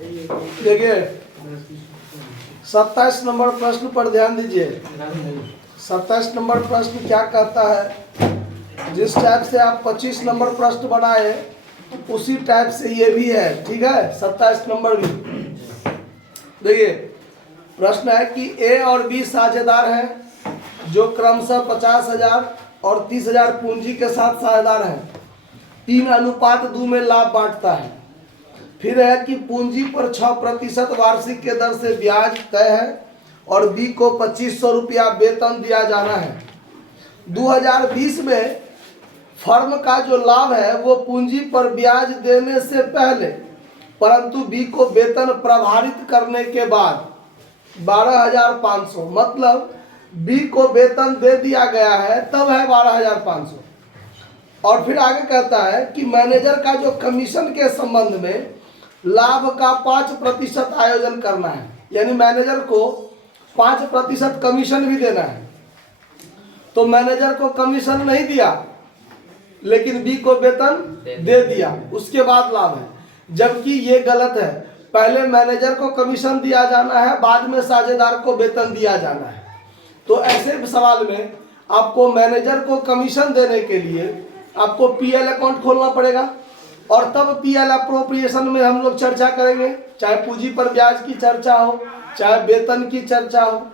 देखिए 27 नंबर प्रश्न पर ध्यान दीजिए। 27 नंबर प्रश्न क्या कहता है, जिस टाइप से आप 25 नंबर प्रश्न बनाए उसी टाइप से ये भी है, ठीक है। 27 नंबर भी देखिए, प्रश्न है कि ए और बी साझेदार हैं जो क्रमशः 50,000 और 30,000 पूंजी के साथ साझेदार हैं। 3:2 में लाभ बांटता है। फिर है कि पूंजी पर 6% वार्षिक के दर से ब्याज तय है और बी को 2500 रुपया वेतन दिया जाना है। 2020 में फर्म का जो लाभ है वो पूंजी पर ब्याज देने से पहले परंतु बी को वेतन प्रभावित करने के बाद 12,500, मतलब बी को वेतन दे दिया गया है तब है 12,500। और फिर आगे कहता है कि मैनेजर का जो कमीशन के संबंध में लाभ का 5% आयोजन करना है, यानी मैनेजर को 5% कमीशन भी देना है। तो मैनेजर को कमीशन नहीं दिया लेकिन बी को वेतन दे दिया, उसके बाद लाभ है, जबकि ये गलत है। पहले मैनेजर को कमीशन दिया जाना है, बाद में साझेदार को वेतन दिया जाना है। तो ऐसे सवाल में आपको मैनेजर को कमीशन देने के लिए आपको पीएल अकाउंट खोलना पड़ेगा और तब पीएल अप्रोप्रिएशन में हम लोग चर्चा करेंगे, चाहे पूंजी पर ब्याज की चर्चा हो चाहे वेतन की चर्चा हो।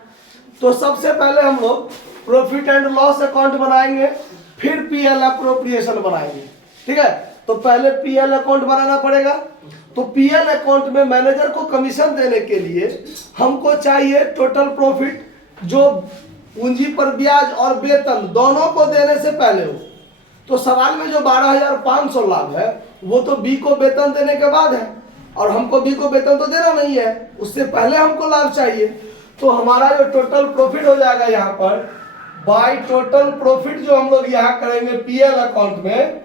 तो सबसे पहले हम लोग प्रॉफिट एंड लॉस अकाउंट बनाएंगे, फिर पीएल अप्रोप्रिएशन बनाएंगे, ठीक है। तो पहले पीएल अकाउंट बनाना पड़ेगा। तो पीएल अकाउंट में मैनेजर को कमीशन देने के लिए हमको चाहिए टोटल प्रॉफिट जो पूंजी पर ब्याज और वेतन दोनों को देने से पहले हो। तो सवाल में जो 12,500 लाभ है वो तो बी को वेतन देने के बाद है और हमको बी को वेतन तो देना नहीं है, उससे पहले हमको लाभ चाहिए। तो हमारा जो टोटल प्रॉफिट हो जाएगा यहाँ पर बाय टोटल प्रॉफिट जो हम लोग यहाँ करेंगे पीएल अकाउंट में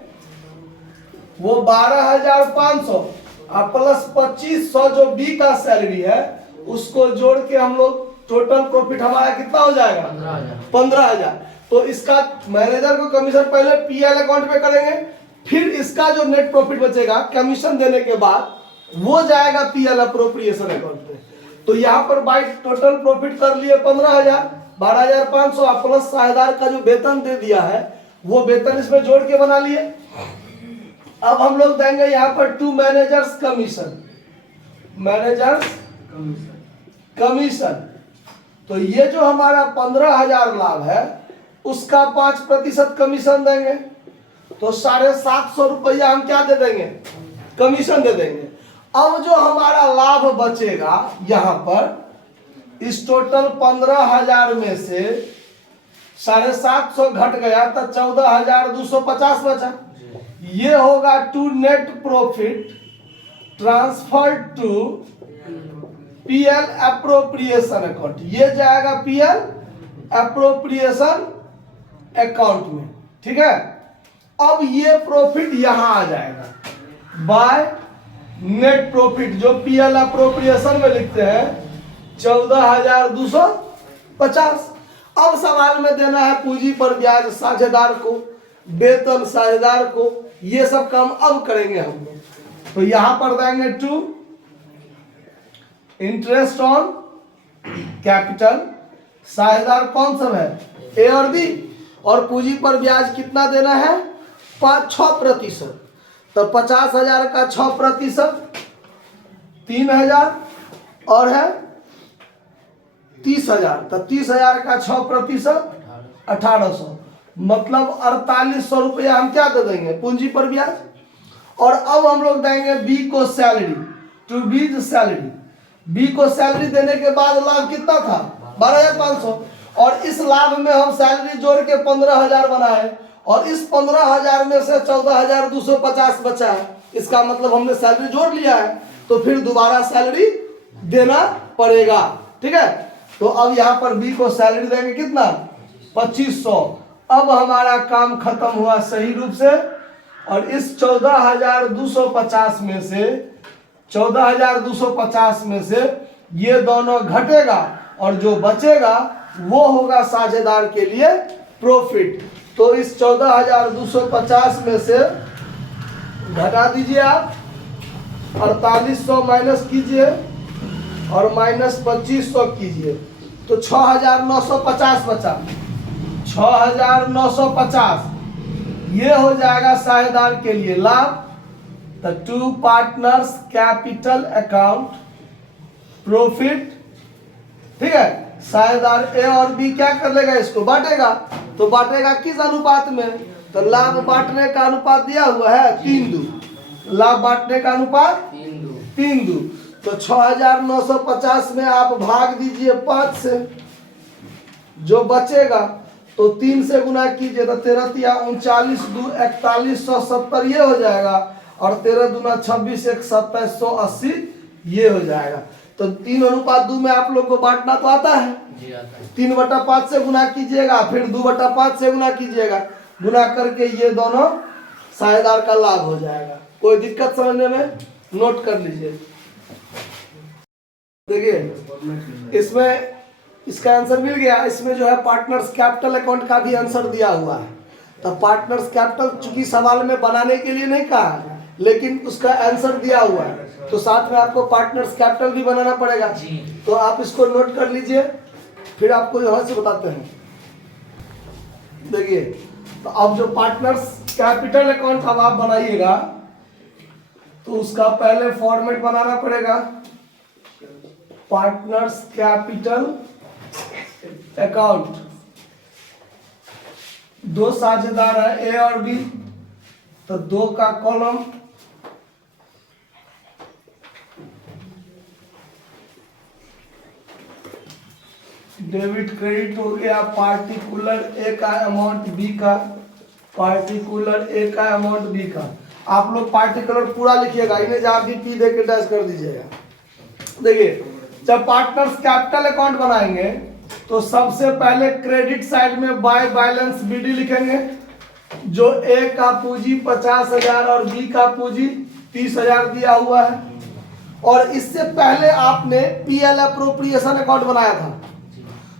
वो 12,500 और प्लस 2,500 जो बी का सैलरी है उसको जोड़ के हम लोग टोटल प्रॉफिट हमारा कितना हो जाएगा 15,000। तो इसका मैनेजर को कमीशन पहले पीएल अकाउंट पे करेंगे, फिर इसका जो नेट प्रॉफिट बचेगा कमीशन देने के बाद वो जाएगा पीएल अप्रोप्रिएशन अकाउंट पे। तो यहाँ पर बाई टोटल प्रॉफिट कर लिए 15,000, 12,500 प्लस साझेदार का जो वेतन दे दिया है वो वेतन इसमें जोड़ के बना लिए। अब हम लोग देंगे यहाँ पर to managers commission, managers commission. तो ये जो हमारा 15,000 लाभ है उसका 5% कमीशन देंगे, तो 750 रुपया हम क्या दे देंगे, कमीशन दे देंगे। अब जो हमारा लाभ बचेगा यहाँ पर इस टोटल 15,000 में से 750 घट गया तो 14,250 बचा। ये होगा to net profit transfer to PL appropriation account, ये जाएगा पीएल अप्रोप्रिएशन अकाउंट में, ठीक है। अब ये प्रॉफिट यहां आ जाएगा बाय नेट प्रॉफिट जो पीएल अप्रोप्रिएशन में लिखते हैं 14,250। अब सवाल में देना है पूंजी पर ब्याज साझेदार को, वेतन साझेदार को, ये सब काम अब करेंगे हम लोग। तो यहां पर देंगे टू इंटरेस्ट ऑन कैपिटल, साझेदार कौन सब है ए और बी, और पूंजी पर ब्याज कितना देना है 6%। तो 50,000 का 6% 3,000 और है 30,000, तो 30,000 का 6% 1,800, मतलब 4,800 रुपया हम क्या दे देंगे पूंजी पर ब्याज। और अब हम लोग देंगे बी को salary, to B salary. B को सैलरी देने के बाद लाभ कितना था 12,500, और इस लाभ में हम सैलरी जोड़ के 15,000 बनाए और इस 15,000 में से 14,250 बचा है, इसका मतलब हमने सैलरी जोड़ लिया है, तो फिर दोबारा सैलरी देना पड़ेगा, ठीक है। तो अब यहाँ पर बी को सैलरी देंगे कितना 2,500। अब हमारा काम खत्म हुआ सही रूप से, और इस 14,250 में से 14,250 में से ये दोनों घटेगा और जो बचेगा वो होगा साझेदार के लिए प्रॉफिट। तो इस 14,250 में से घटा दीजिए आप 4800 माइनस कीजिए और माइनस 2500 कीजिए तो 6950 बचा। 6950 ये हो जाएगा साझेदार के लिए लाभ। The two partners capital account profit, ठीक है। साझेदार ए और बी क्या कर लेगा, इसको बांटेगा। तो बांटेगा किस अनुपात में, तो लाभ बांटने का अनुपात दिया हुआ है 3:2। लाभ बांटने का अनुपात 3:2। तो 6950 में आप भाग दीजिए 5 से, जो बचेगा तो 3 से गुना कीजिए तो 13 तिया 39 2 4170 ये हो जाएगा। और 13 दूना 26 1 2780 ये हो जाएगा। तो 3:2 में आप लोग को बांटना तो आता है जी, आता है। 3/5 से गुना कीजिएगा, फिर 2/5 से गुना कीजिएगा, गुना करके ये दोनों साझेदार का लाभ हो जाएगा। कोई दिक्कत समझने में, नोट कर लीजिए। देखिए इसमें इसका आंसर मिल गया। इसमें जो है पार्टनर्स कैपिटल अकाउंट का भी आंसर दिया हुआ है। तो पार्टनर्स कैपिटल चूंकि सवाल में बनाने के लिए नहीं कहा है, लेकिन उसका आंसर दिया हुआ है, तो साथ में आपको पार्टनर्स कैपिटल भी बनाना पड़ेगा। तो आप इसको नोट कर लीजिए, फिर आपको यहाँ से बताते हैं। देखिए तो अब जो पार्टनर्स कैपिटल अकाउंट अब आप बनाइएगा तो उसका पहले फॉर्मेट बनाना पड़ेगा। पार्टनर्स कैपिटल अकाउंट, दो साझेदार है ए और बी, तो 2 का कॉलम, डेबिट क्रेडिट हो गया। पार्टिकुलर ए का अमाउंट बी का, पार्टिकुलर ए का अमाउंट बी का। आप लोग पार्टिकुलर पूरा लिखिएगा, इन्हें जहां भी पी दे के डैश कर दीजिएगा। देखिए जब पार्टनर्स कैपिटल अकाउंट बनाएंगे तो सबसे पहले क्रेडिट साइड में बाय बैलेंस बीडी लिखेंगे। जो ए का पूंजी 50,000 और बी का पूंजी 30,000 दिया हुआ है। और इससे पहले आपने पीएल अप्रोप्रिएशन अकाउंट बनाया था।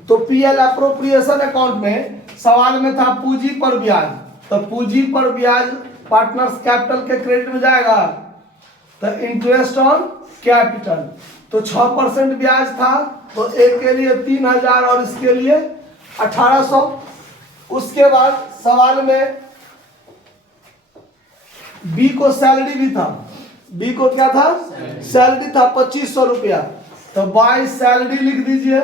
तो पीएल अप्रोप्रिएशन अकाउंट में सवाल में था पूंजी पर ब्याज, तो पूंजी पर ब्याज पार्टनर्स कैपिटल के क्रेडिट में जाएगा। तो इंटरेस्ट ऑन कैपिटल, तो 6% ब्याज था, तो एक के लिए 3,000 और इसके लिए 1,800। उसके बाद सवाल में बी को सैलरी भी था। बी को क्या था, सैलरी था 2500 रुपया। तो बाय सैलरी लिख दीजिए,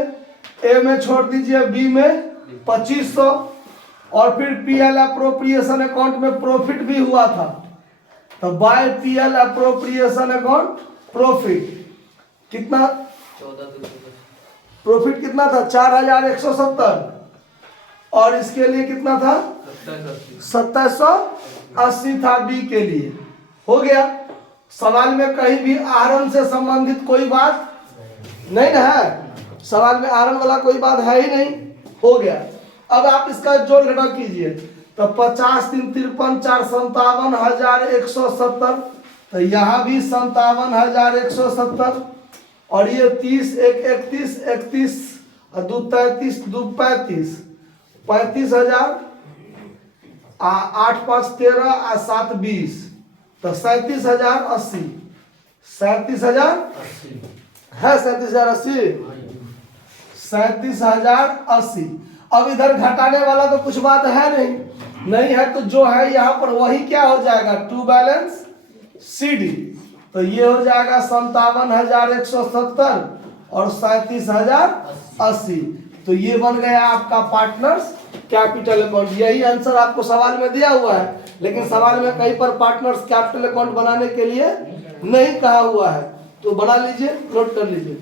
ए में छोड़ दीजिए, बी में 2500। और फिर पीएल अप्रोप्रिएशन अकाउंट में प्रॉफिट भी हुआ था, तो by PL appropriation account profit कितना, प्रॉफिट कितना था 4170। और इसके लिए कितना था 2780 था बी के लिए। हो गया। सवाल में कहीं भी आहरण से संबंधित कोई बात नहीं ना है, सवाल में आहरण वाला कोई बात है ही नहीं। हो गया। अब आप इसका जोड़ घटा कीजिए, तो 50 3 53 4 57,170। तो यहाँ भी 57,170। और ये 30 1 31 31 और 2 33 2 35 35,000 8 5 13 और 7 20, तो 37,080। 37,000 है, 37,080, 37,080। अब इधर घटाने वाला तो कुछ बात है नहीं है, तो जो है यहाँ पर वही क्या हो जाएगा, टू बैलेंस सीडी। तो ये हो जाएगा 57,170 और 37,080। तो ये बन गया आपका पार्टनर्स कैपिटल अकाउंट। यही आंसर आपको सवाल में दिया हुआ है, लेकिन सवाल में कहीं पर पार्टनर्स कैपिटल अकाउंट बनाने के लिए नहीं कहा हुआ है। तो बना लीजिए, नोट कर लीजिए।